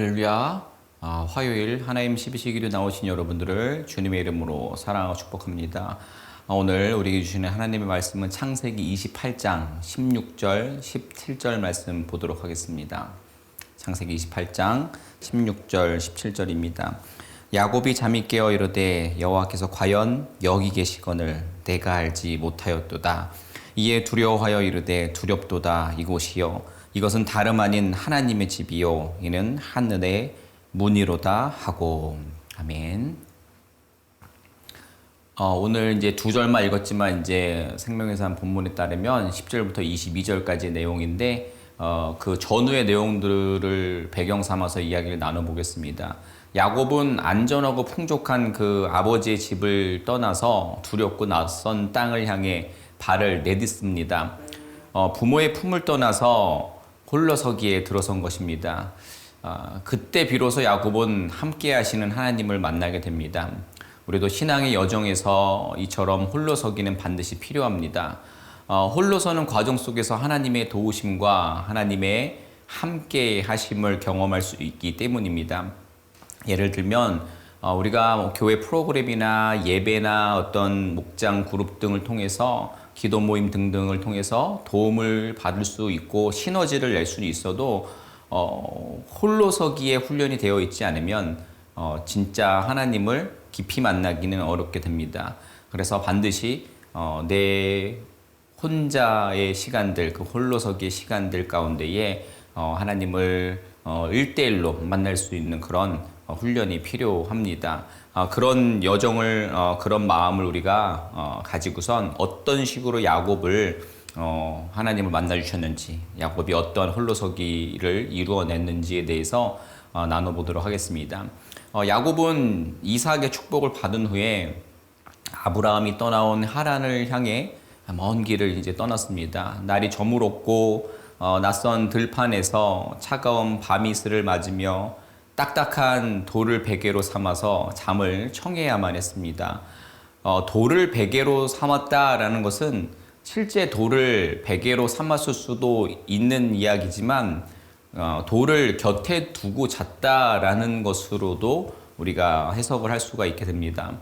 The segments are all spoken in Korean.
할렐루야. 화요일 하나님 12시기로 나오신 여러분들을 주님의 이름으로 사랑하고 축복합니다. 오늘 우리에게 주시는 하나님의 말씀은 창세기 28장 16절, 17절 말씀 보도록 하겠습니다. 창세기 28장 16절, 17절입니다. 야곱이 잠이 깨어 이르되 여호와께서 과연 여기 계시거늘 내가 알지 못하였도다. 이에 두려워하여 이르되 두렵도다. 이곳이요 이것은 다름 아닌 하나님의 집이요 이는 하늘의 문이로다 하고. 아멘. 오늘 이제 두 절만 읽었지만 이제 생명의 삶 본문에 따르면 10절부터 22절까지의 내용인데 그 전후의 내용들을 배경 삼아서 이야기를 나눠보겠습니다. 야곱은 안전하고 풍족한 그 아버지의 집을 떠나서 두렵고 낯선 땅을 향해 발을 내딛습니다. 부모의 품을 떠나서 홀로서기에 들어선 것입니다. 그때 비로소 야곱은 함께 하시는 하나님을 만나게 됩니다. 우리도 신앙의 여정에서 이처럼 홀로서기는 반드시 필요합니다. 홀로서는 과정 속에서 하나님의 도우심과 하나님의 함께 하심을 경험할 수 있기 때문입니다. 예를 들면 우리가 교회 프로그램이나 예배나 어떤 목장 그룹 등을 통해서 기도 모임 등등을 통해서 도움을 받을 수 있고 시너지를 낼 수는 있어도 홀로서기에 훈련이 되어 있지 않으면 진짜 하나님을 깊이 만나기는 어렵게 됩니다. 그래서 반드시 내 혼자의 시간들, 그 홀로서기의 시간들 가운데에 하나님을 1대1로 만날 수 있는 그런 훈련이 필요합니다. 그런 여정을, 그런 마음을 우리가 가지고선 어떤 식으로 야곱을 하나님을 만나주셨는지, 야곱이 어떠한 홀로서기를 이루어냈는지에 대해서 나눠보도록 하겠습니다. 야곱은 이삭의 축복을 받은 후에 아브라함이 떠나온 하란을 향해 먼 길을 이제 떠났습니다. 날이 저물었고 낯선 들판에서 차가운 밤이슬을 맞으며 딱딱한 돌을 베개로 삼아서 잠을 청해야만 했습니다. 돌을 베개로 삼았다라는 것은 실제 돌을 베개로 삼았을 수도 있는 이야기지만 돌을 곁에 두고 잤다라는 것으로도 우리가 해석을 할 수가 있게 됩니다.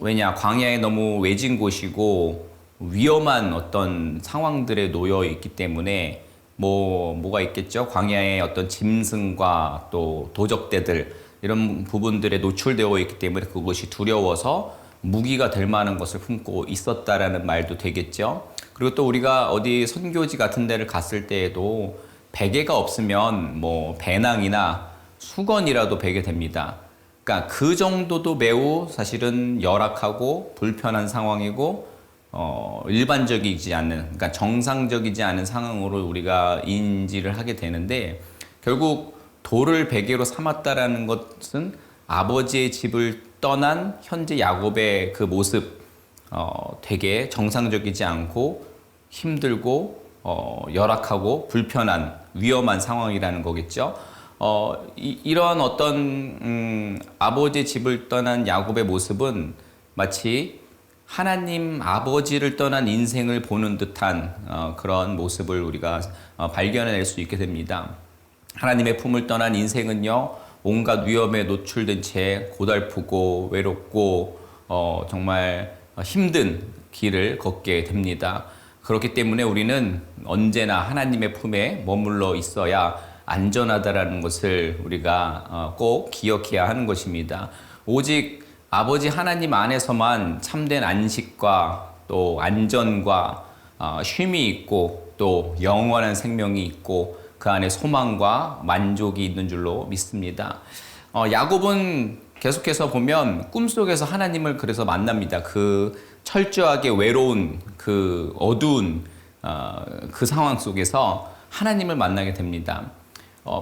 왜냐, 광야에 너무 외진 곳이고 위험한 어떤 상황들에 놓여 있기 때문에 뭐가 있겠죠? 광야의 어떤 짐승과 또 도적대들 이런 부분들에 노출되어 있기 때문에 그것이 두려워서 무기가 될 만한 것을 품고 있었다라는 말도 되겠죠. 그리고 또 우리가 어디 선교지 같은 데를 갔을 때에도 베개가 없으면 뭐 배낭이나 수건이라도 베게 됩니다. 그러니까 그 정도도 매우 사실은 열악하고 불편한 상황이고 일반적이지 않은, 그러니까 정상적이지 않은 상황으로 우리가 인지를 하게 되는데, 결국 돌을 베개로 삼았다라는 것은 아버지의 집을 떠난 현재 야곱의 그 모습, 되게 정상적이지 않고 힘들고 열악하고 불편한 위험한 상황이라는 거겠죠. 이러한 어떤 아버지의 집을 떠난 야곱의 모습은 마치 하나님 아버지를 떠난 인생을 보는 듯한 그런 모습을 우리가 발견해낼 수 있게 됩니다. 하나님의 품을 떠난 인생은요, 온갖 위험에 노출된 채 고달프고 외롭고 정말 힘든 길을 걷게 됩니다. 그렇기 때문에 우리는 언제나 하나님의 품에 머물러 있어야 안전하다라는 것을 우리가 꼭 기억해야 하는 것입니다. 오직 아버지 하나님 안에서만 참된 안식과 또 안전과 쉼이 있고 또 영원한 생명이 있고 그 안에 소망과 만족이 있는 줄로 믿습니다. 야곱은 계속해서 보면 꿈속에서 하나님을 그래서 만납니다. 그 철저하게 외로운 그 어두운 그 상황 속에서 하나님을 만나게 됩니다.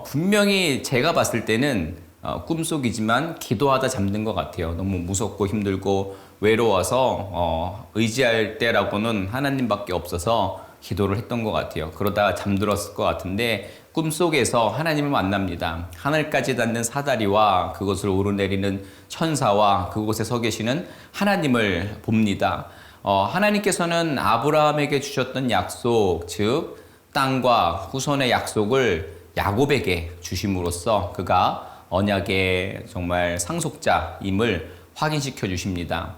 분명히 제가 봤을 때는 꿈속이지만 기도하다 잠든 것 같아요. 너무 무섭고 힘들고 외로워서 의지할 때라고는 하나님밖에 없어서 기도를 했던 것 같아요. 그러다 잠들었을 것 같은데 꿈속에서 하나님을 만납니다. 하늘까지 닿는 사다리와 그것을 오르내리는 천사와 그곳에 서 계시는 하나님을 봅니다. 하나님께서는 아브라함에게 주셨던 약속, 즉 땅과 후손의 약속을 야곱에게 주심으로써 그가 언약의 정말 상속자임을 확인시켜 주십니다.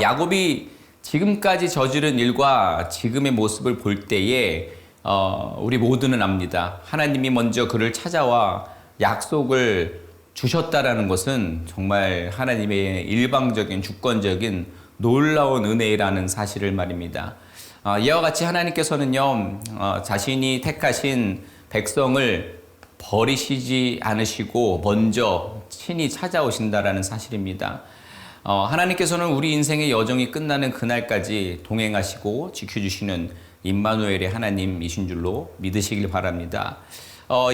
야곱이 지금까지 저지른 일과 지금의 모습을 볼 때에 우리 모두는 압니다. 하나님이 먼저 그를 찾아와 약속을 주셨다라는 것은 정말 하나님의 일방적인 주권적인 놀라운 은혜라는 사실을 말입니다. 이와 같이 하나님께서는요, 자신이 택하신 백성을 버리시지 않으시고 먼저 친히 찾아오신다라는 사실입니다. 하나님께서는 우리 인생의 여정이 끝나는 그날까지 동행하시고 지켜주시는 임마누엘의 하나님이신 줄로 믿으시길 바랍니다.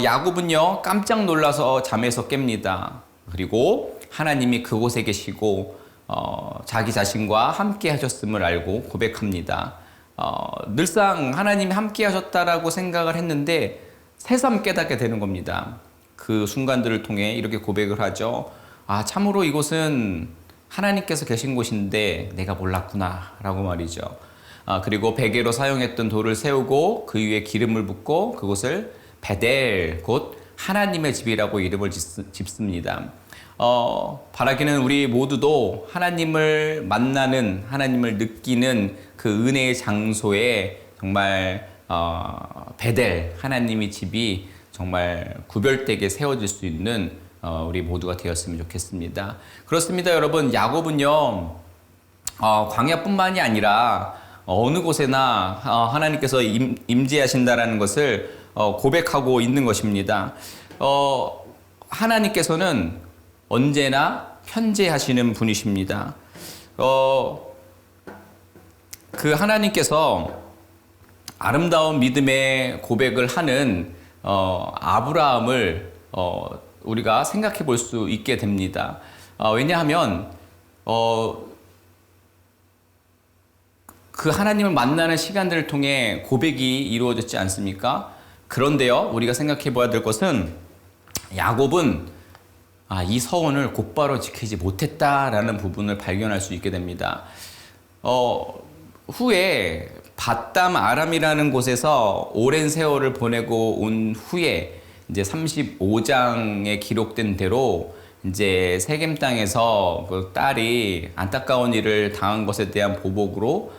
야곱은요, 깜짝 놀라서 잠에서 깹니다. 그리고 하나님이 그곳에 계시고 자기 자신과 함께 하셨음을 알고 고백합니다. 늘상 하나님이 함께 하셨다라고 생각을 했는데 새삼 깨닫게 되는 겁니다. 그 순간들을 통해 이렇게 고백을 하죠. 참으로 이곳은 하나님께서 계신 곳인데 내가 몰랐구나 라고 말이죠. 그리고 베개로 사용했던 돌을 세우고 그 위에 기름을 붓고 그곳을 베델, 곧 하나님의 집이라고 이름을 짓습니다. 바라기는 우리 모두도 하나님을 만나는, 하나님을 느끼는 그 은혜의 장소에 정말 베델, 하나님의 집이 정말 구별되게 세워질 수 있는 우리 모두가 되었으면 좋겠습니다. 그렇습니다, 여러분. 야곱은요, 광야뿐만이 아니라 어느 곳에나 하나님께서 임재하신다라는 것을 고백하고 있는 것입니다. 하나님께서는 언제나 현재하시는 분이십니다. 그 하나님께서 아름다운 믿음의 고백을 하는 아브라함을 우리가 생각해 볼 수 있게 됩니다. 왜냐하면 그 하나님을 만나는 시간들을 통해 고백이 이루어졌지 않습니까? 그런데요, 우리가 생각해 봐야 될 것은 야곱은 이 서원을 곧바로 지키지 못했다라는 부분을 발견할 수 있게 됩니다. 후에 밧담 아람이라는 곳에서 오랜 세월을 보내고 온 후에 이제 35장에 기록된 대로 이제 세겜 땅에서 그 딸이 안타까운 일을 당한 것에 대한 보복으로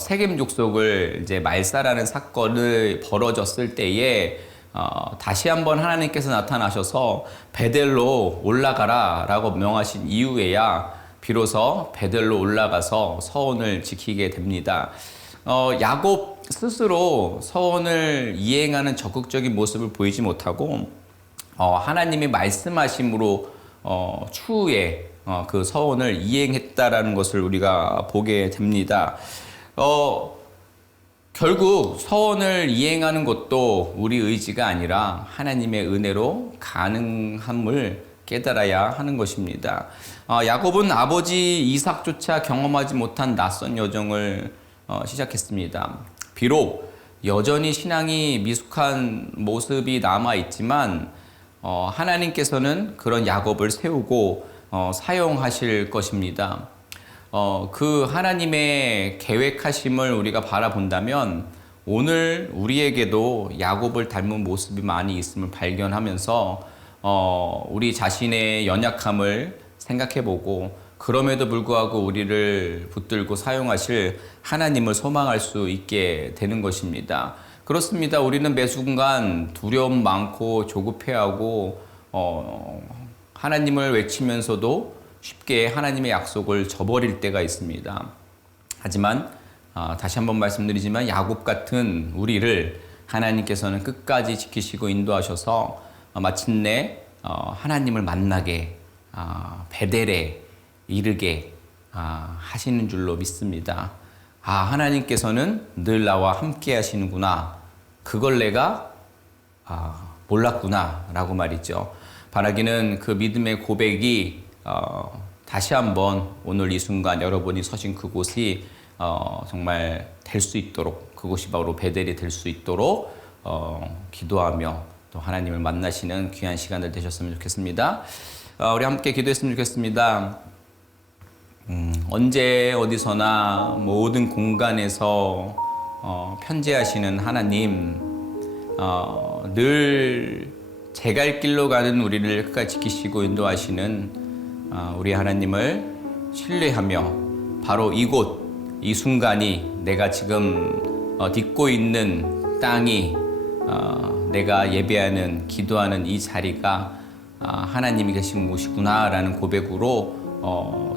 세겜 족속을 이제 말살하는 사건을 벌어졌을 때에 다시 한번 하나님께서 나타나셔서 베델로 올라가라 라고 명하신 이후에야 비로소 베델로 올라가서 서원을 지키게 됩니다. 야곱 스스로 서원을 이행하는 적극적인 모습을 보이지 못하고 하나님이 말씀하심으로 추후에 그 서원을 이행했다라는 것을 우리가 보게 됩니다. 결국 서원을 이행하는 것도 우리 의지가 아니라 하나님의 은혜로 가능함을 깨달아야 하는 것입니다. 야곱은 아버지 이삭조차 경험하지 못한 낯선 여정을 시작했습니다. 비록 여전히 신앙이 미숙한 모습이 남아있지만 하나님께서는 그런 야곱을 세우고 사용하실 것입니다. 그 하나님의 계획하심을 우리가 바라본다면 오늘 우리에게도 야곱을 닮은 모습이 많이 있음을 발견하면서 우리 자신의 연약함을 생각해보고 그럼에도 불구하고 우리를 붙들고 사용하실 하나님을 소망할 수 있게 되는 것입니다. 그렇습니다. 우리는 매 순간 두려움 많고 조급해하고 하나님을 외치면서도 쉽게 하나님의 약속을 저버릴 때가 있습니다. 하지만 다시 한번 말씀드리지만 야곱 같은 우리를 하나님께서는 끝까지 지키시고 인도하셔서 마침내 하나님을 만나게 베델에 이르게 하시는 줄로 믿습니다. 하나님께서는 늘 나와 함께 하시는구나. 그걸 내가 몰랐구나 라고 말이죠. 바라기는 그 믿음의 고백이 다시 한번 오늘 이 순간 여러분이 서신 그곳이 정말 될 수 있도록, 그곳이 바로 베델이 될 수 있도록 기도하며 또 하나님을 만나시는 귀한 시간들 되셨으면 좋겠습니다. 우리 함께 기도했으면 좋겠습니다. 언제 어디서나 모든 공간에서 편재하시는 하나님, 늘 제갈 길로 가는 우리를 끝까지 지키시고 인도하시는 우리 하나님을 신뢰하며 바로 이곳 이 순간이 내가 지금 딛고 있는 땅이 내가 예배하는 기도하는 이 자리가 하나님이 계신 곳이구나라는 고백으로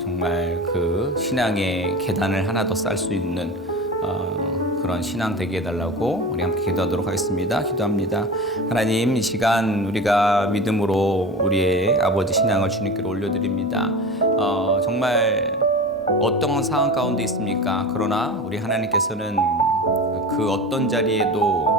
정말 그 신앙의 계단을 하나 더 쌓을 수 있는 그런 신앙 되게 해달라고 우리 함께 기도하도록 하겠습니다. 기도합니다. 하나님, 이 시간 우리가 믿음으로 우리의 아버지 신앙을 주님께로 올려드립니다. 정말 어떤 상황 가운데 있습니까? 그러나 우리 하나님께서는 그 어떤 자리에도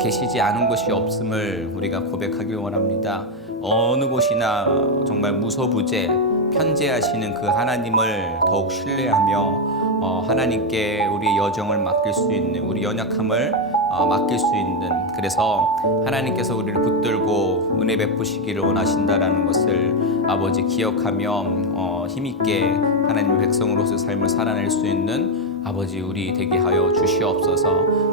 계시지 않은 곳이 없음을 우리가 고백하길 원합니다. 어느 곳이나 정말 무소부재 편재하시는 그 하나님을 더욱 신뢰하며 하나님께 우리의 여정을 맡길 수 있는, 우리 연약함을 맡길 수 있는, 그래서 하나님께서 우리를 붙들고 은혜 베푸시기를 원하신다라는 것을 아버지 기억하며 힘있게 하나님의 백성으로서 삶을 살아낼 수 있는 아버지 우리 되게 하여 주시옵소서.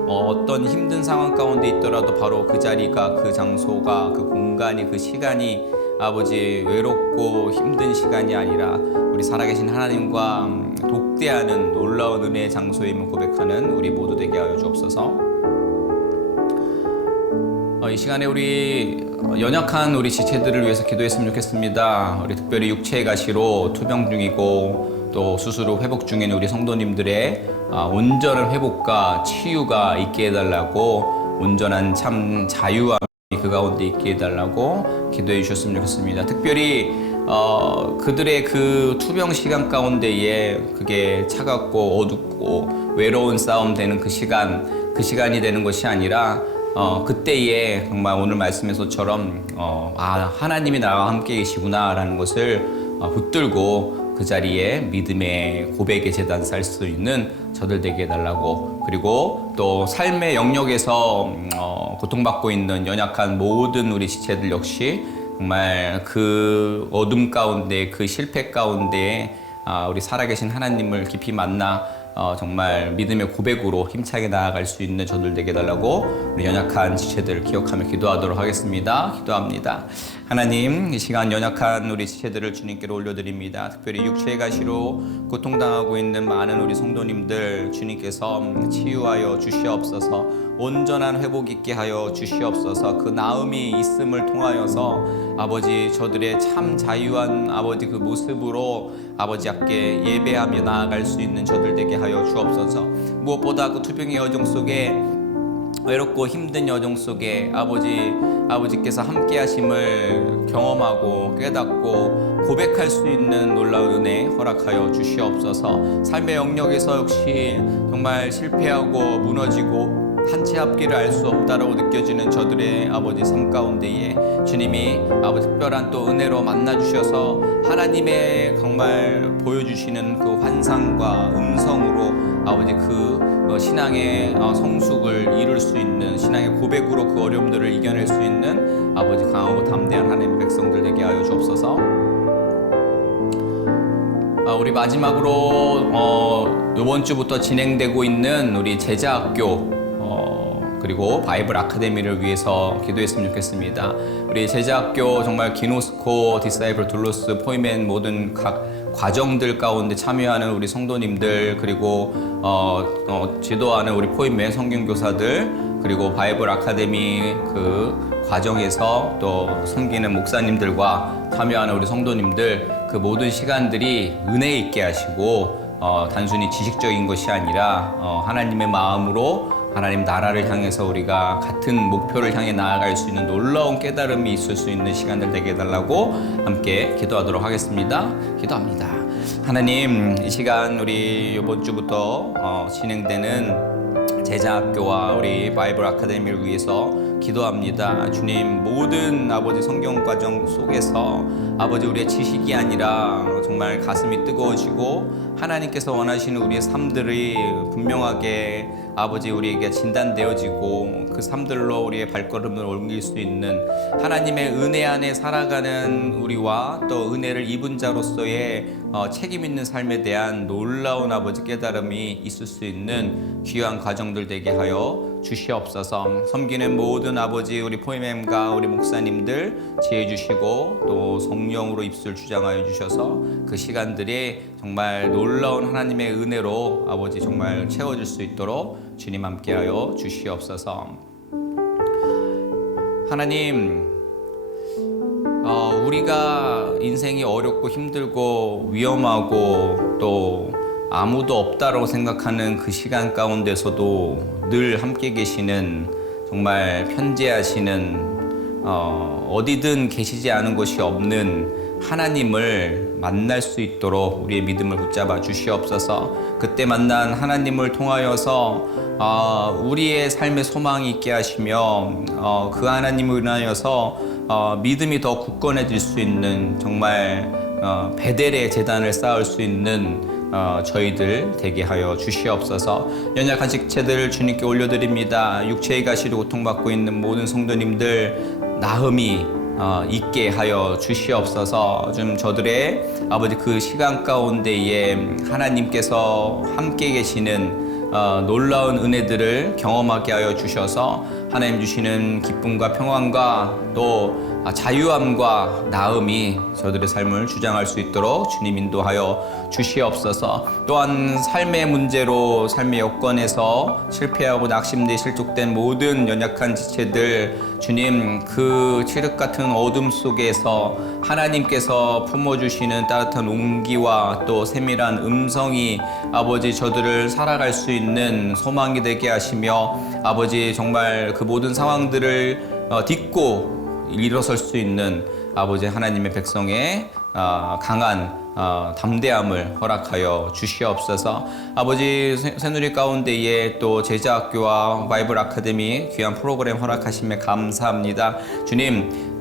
어떤 힘든 상황 가운데 있더라도 바로 그 자리가, 그 장소가, 그 공간이, 그 시간이 아버지 외롭고 힘든 시간이 아니라 우리 살아계신 하나님과 독대하는 놀라운 은혜의 장소임을 고백하는 우리 모두 되게 하여 주옵소서. 이 시간에 우리 연약한 우리 지체들을 위해서 기도했으면 좋겠습니다. 우리 특별히 육체의 가시로 투병 중이고 또 수술 후 회복 중인 우리 성도님들의 온전한 회복과 치유가 있게 해달라고, 온전한 참 자유함이 그 가운데 있게 해달라고 기도해 주셨으면 좋겠습니다. 특별히 그들의 그 투병 시간 가운데에 그게 차갑고 어둡고 외로운 싸움 되는 그 시간이 되는 것이 아니라 그때에 정말 오늘 말씀에서처럼 하나님이 나와 함께 계시구나 라는 것을 붙들고 그 자리에 믿음의 고백의 제단 살 수 있는 저들 되게 해달라고, 그리고 또 삶의 영역에서 고통받고 있는 연약한 모든 우리 지체들 역시 정말 그 어둠 가운데, 그 실패 가운데 우리 살아계신 하나님을 깊이 만나 정말 믿음의 고백으로 힘차게 나아갈 수 있는 저들 되게 해달라고 우리 연약한 지체들을 기억하며 기도하도록 하겠습니다. 기도합니다. 하나님, 이 시간 연약한 우리 지체들을 주님께로 올려드립니다. 특별히 육체의 가시로 고통당하고 있는 많은 우리 성도님들 주님께서 치유하여 주시옵소서. 온전한 회복 있게 하여 주시옵소서. 그 나음이 있음을 통하여서 아버지 저들의 참 자유한 아버지 그 모습으로 아버지 앞에 예배하며 나아갈 수 있는 저들 되게 하여 주옵소서. 무엇보다 그 투병의 여정 속에, 외롭고 힘든 여정 속에 아버지께서 함께 하심을 경험하고 깨닫고 고백할 수 있는 놀라운 은혜 허락하여 주시옵소서. 삶의 영역에서 역시 정말 실패하고 무너지고 한치 앞길을 알 수 없다라고 느껴지는 저들의 아버지 삶 가운데에 주님이 아버지 특별한 또 은혜로 만나 주셔서 하나님의 정말 보여주시는 그 환상과 음성으로 아버지 그 신앙의 성숙을 이룰 수 있는, 신앙의 고백으로 그 어려움들을 이겨낼 수 있는 아버지 강하고 담대한 하나님의 백성들 되게 하여 주옵소서. 우리 마지막으로 이번 주부터 진행되고 있는 우리 제자학교 그리고 바이블 아카데미를 위해서 기도했으면 좋겠습니다. 우리 제자학교 정말 기노스코, 디사이플, 둘로스, 포이맨 모든 각 과정들 가운데 참여하는 우리 성도님들, 그리고 지도하는 우리 포이맨 성경교사들, 그리고 바이블 아카데미 그 과정에서 또 섬기는 목사님들과 참여하는 우리 성도님들, 그 모든 시간들이 은혜 있게 하시고 단순히 지식적인 것이 아니라 하나님의 마음으로 하나님 나라를 향해서 우리가 같은 목표를 향해 나아갈 수 있는 놀라운 깨달음이 있을 수 있는 시간들 되게 해달라고 함께 기도하도록 하겠습니다. 기도합니다. 하나님, 이 시간 우리 이번 주부터 진행되는 제자학교와 우리 바이블 아카데미를 위해서 기도합니다. 주님, 모든 아버지 성경 과정 속에서 아버지 우리의 지식이 아니라 정말 가슴이 뜨거워지고 하나님께서 원하시는 우리의 삶들이 분명하게 아버지 우리에게 진단되어지고 그 삶들로 우리의 발걸음을 옮길 수 있는 하나님의 은혜 안에 살아가는 우리와 또 은혜를 입은 자로서의 책임 있는 삶에 대한 놀라운 아버지 깨달음이 있을 수 있는 귀한 과정들 되게 하여 주시옵소서. 섬기는 모든 아버지 우리 포이멤과 우리 목사님들 지혜 주시고 또 성령으로 입술 주장하여 주셔서 그 시간들이 정말 놀라운 하나님의 은혜로 아버지 정말 채워질 수 있도록 주님 함께하여 주시옵소서. 하나님, 우리가 인생이 어렵고 힘들고 위험하고 또 아무도 없다라고 생각하는 그 시간 가운데서도 늘 함께 계시는 정말 편재하시는 어디든 계시지 않은 곳이 없는 하나님을 만날 수 있도록 우리의 믿음을 붙잡아 주시옵소서. 그때 만난 하나님을 통하여서 우리의 삶의 소망이 있게 하시며 그 하나님을 인하여서 믿음이 더 굳건해질 수 있는 정말 베델의 제단을 쌓을 수 있는 저희들 되게 하여 주시옵소서. 연약한 식체들 주님께 올려드립니다. 육체의 가시로 고통받고 있는 모든 성도님들 나음이 있게 하여 주시옵소서. 좀 저들의 아버지 그 시간 가운데에 하나님께서 함께 계시는 놀라운 은혜들을 경험하게 하여 주셔서 하나님 주시는 기쁨과 평안과 또 자유함과 나음이 저들의 삶을 주장할 수 있도록 주님 인도하여 주시옵소서. 또한 삶의 문제로 삶의 여건에서 실패하고 낙심돼 실족된 모든 연약한 지체들 주님 그 칠흑 같은 어둠 속에서 하나님께서 품어주시는 따뜻한 온기와 또 세밀한 음성이 아버지 저들을 살아갈 수 있는 소망이 되게 하시며 아버지 정말 그 모든 상황들을 딛고 일어설 수 있는 아버지 하나님의 백성의 강한 담대함을 허락하여 주시옵소서. 아버지 새누리 가운데에 또 제자학교와 바이블 아카데미 귀한 프로그램 허락하심에 감사합니다. 주님,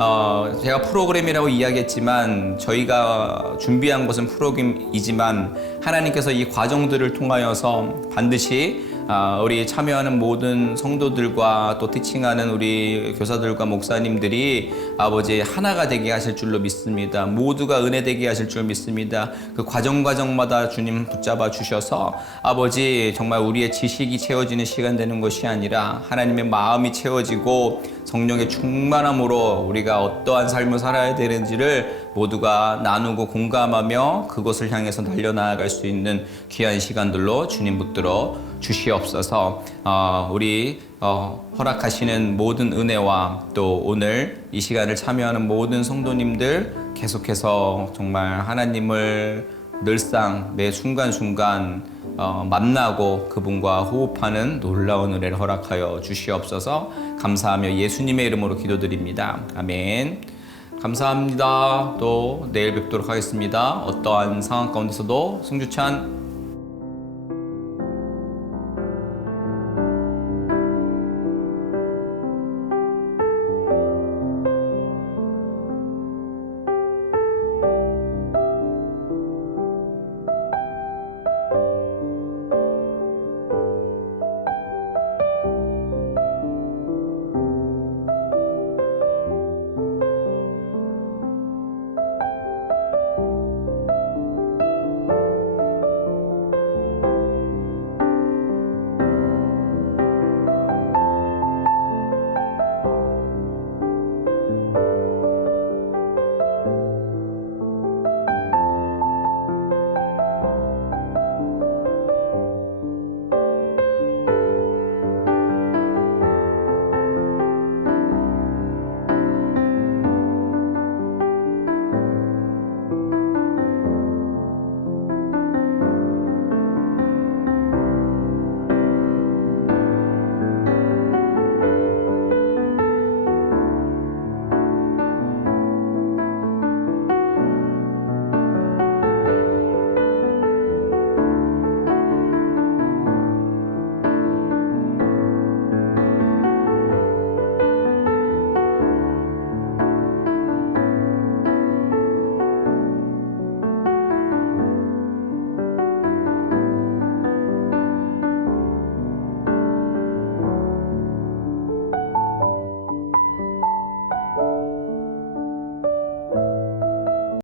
제가 프로그램이라고 이야기했지만 저희가 준비한 것은 프로그램이지만 하나님께서 이 과정들을 통하여서 반드시 우리 참여하는 모든 성도들과 또 티칭하는 우리 교사들과 목사님들이 아버지 하나가 되게 하실 줄로 믿습니다. 모두가 은혜 되게 하실 줄 믿습니다. 그 과정마다 주님 붙잡아 주셔서 아버지 정말 우리의 지식이 채워지는 시간 되는 것이 아니라 하나님의 마음이 채워지고 성령의 충만함으로 우리가 어떠한 삶을 살아야 되는지를 모두가 나누고 공감하며 그것을 향해서 달려나아갈 수 있는 귀한 시간들로 주님 붙들어 주시옵소서. 우리 허락하시는 모든 은혜와 또 오늘 이 시간을 참여하는 모든 성도님들 계속해서 정말 하나님을 늘상 매 순간순간 만나고 그분과 호흡하는 놀라운 은혜를 허락하여 주시옵소서. 감사하며 예수님의 이름으로 기도드립니다. 아멘. 감사합니다. 또 내일 뵙도록 하겠습니다. 어떠한 상황 가운데서도 승주찬